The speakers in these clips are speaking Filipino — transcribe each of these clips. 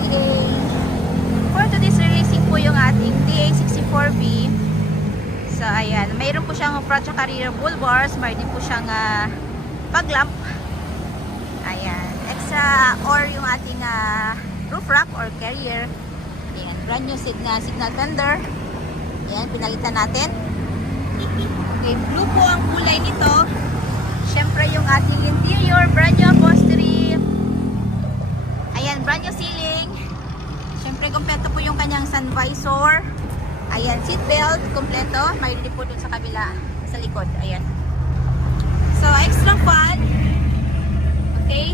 DA. For today's releasing po yung ating DA64V. So ayan, mayroon po siyang front at rear bull bars, mayroon din po siyang fog lamp. Ayan, extra or yung ating roof rack or carrier. Ayan, brand new signal fender. Ayan, pinalitan natin. Okay, blue po ang kulay nito. Siyempre yung ating interior, brand new upholstery. Ayan, brand new ceiling. Siyempre kompleto po yung kanyang sun visor. Ayan, seat belt, kompleto. Mayroon din po dun sa kabila, sa likod. Ayan. So, extra fan. Okay.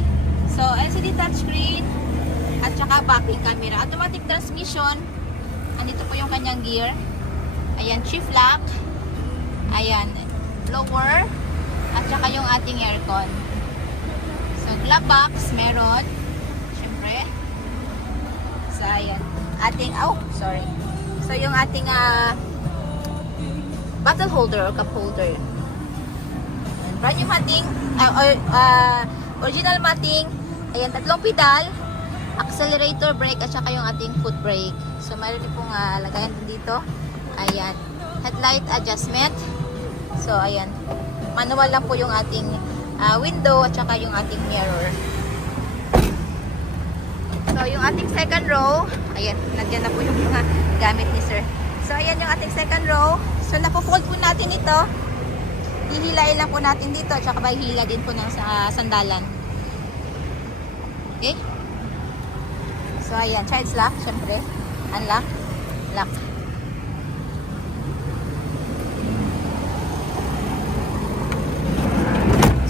So, LCD touchscreen. At saka backing camera. Automatic transmission. Andito po yung kanyang gear. Ayan, shift lock. Ayan, lower. At saka yung ating aircon. So, glove box, meron. Siyempre. So, ayan. Ating, sorry. So, yung ating bottle holder or cup holder. Ayan, brand new matting. Original matting. Ayan, tatlong pedal. Accelerator, brake, at saka yung ating foot brake. So, mayroon din pong lagayan din dito. Ayan. Headlight adjustment. So, ayan. Manual lang po yung ating window at saka yung ating mirror. So, yung ating second row. Ayan. Nandiyan na po yung mga gamit ni sir. So, ayan yung ating second row. So, napo-fold po natin ito. Hihilain lang po natin dito at saka hila din po ng sandalan. Okay? So, ayan. Child's lock, syempre. Unlock. Lock.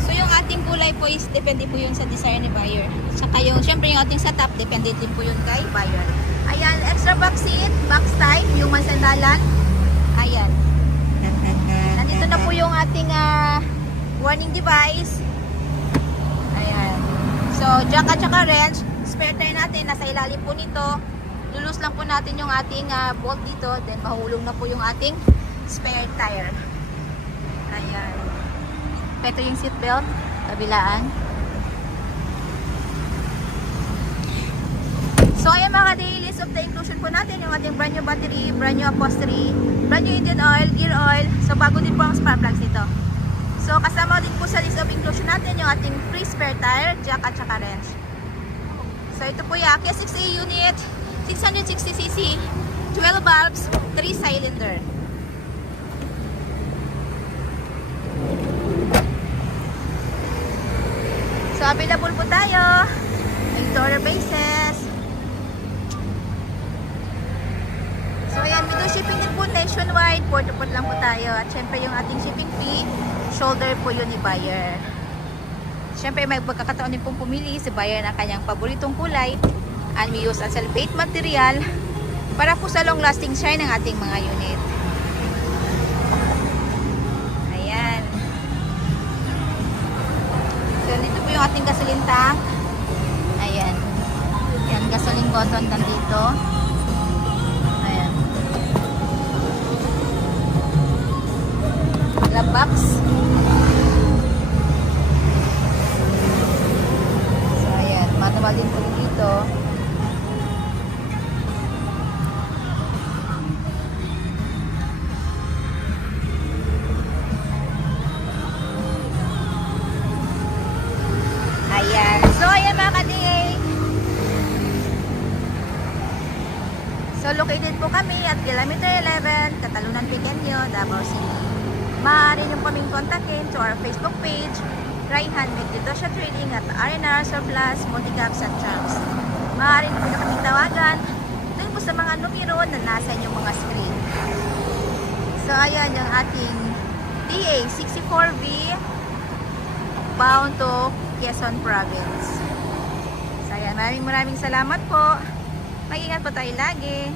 So, yung ating kulay po is depende po yun sa desire ni buyer. Saka yung, syempre yung ating setup, depende din po yun kay buyer. Ayan, extra box seat, box type, yung sandalan. Ayan. Nandito na po yung ating warning device. Ayan. So, jack at saka wrench. Spare tire natin, nasa ilalim po nito. Lulus lang po natin yung ating bolt dito. Then, mahulog na po yung ating spare tire. Ayan. Ito yung seat belt. Kabilaan. So, ayan mga daily list of the inclusion po natin. Yung ating brand new battery, brand new upholstery, brand new engine oil, gear oil. So, bago din po ang spark plugs nito. So, kasama din po sa list of inclusion natin yung ating free spare tire, jack at saka wrench. So, ito po yung Kia 6A unit, 660cc, 12 valves, 3 cylinder. So, available po tayo. Order basis. So, ayan, we do shipping din po nationwide. Port to port lang po tayo. At syempre, yung ating shipping fee, shoulder po yun ni buyer. Syempre, may pagkakataon din pong pumili si buyer ng kanyang paboritong kulay. And we use self-made material para po sa long-lasting shine ng ating mga unit. Ayan. So, dito po yung ating gasoline tank. Ayan. Ayan, gasoline button nandito. Ayan. Glove box. So, ayan. Manual din po dito. Ayan. So, ayan mga ka-DA. So, located po kami at Kilometer 11, Catalunan Pequeño, Davao City. Maaari nyo po kaming kontakin to our Facebook page, Raihan Megdidosya Trading at R&R Surplus, Multicaps at Trumps. Maaari nyo po na kaming tawagan doon po sa mga numero na nasa inyong mga screen. So, ayan yung ating DA64V bound to Quezon Province. So, ayan, maraming salamat po. Mag-ingat po tayo lagi.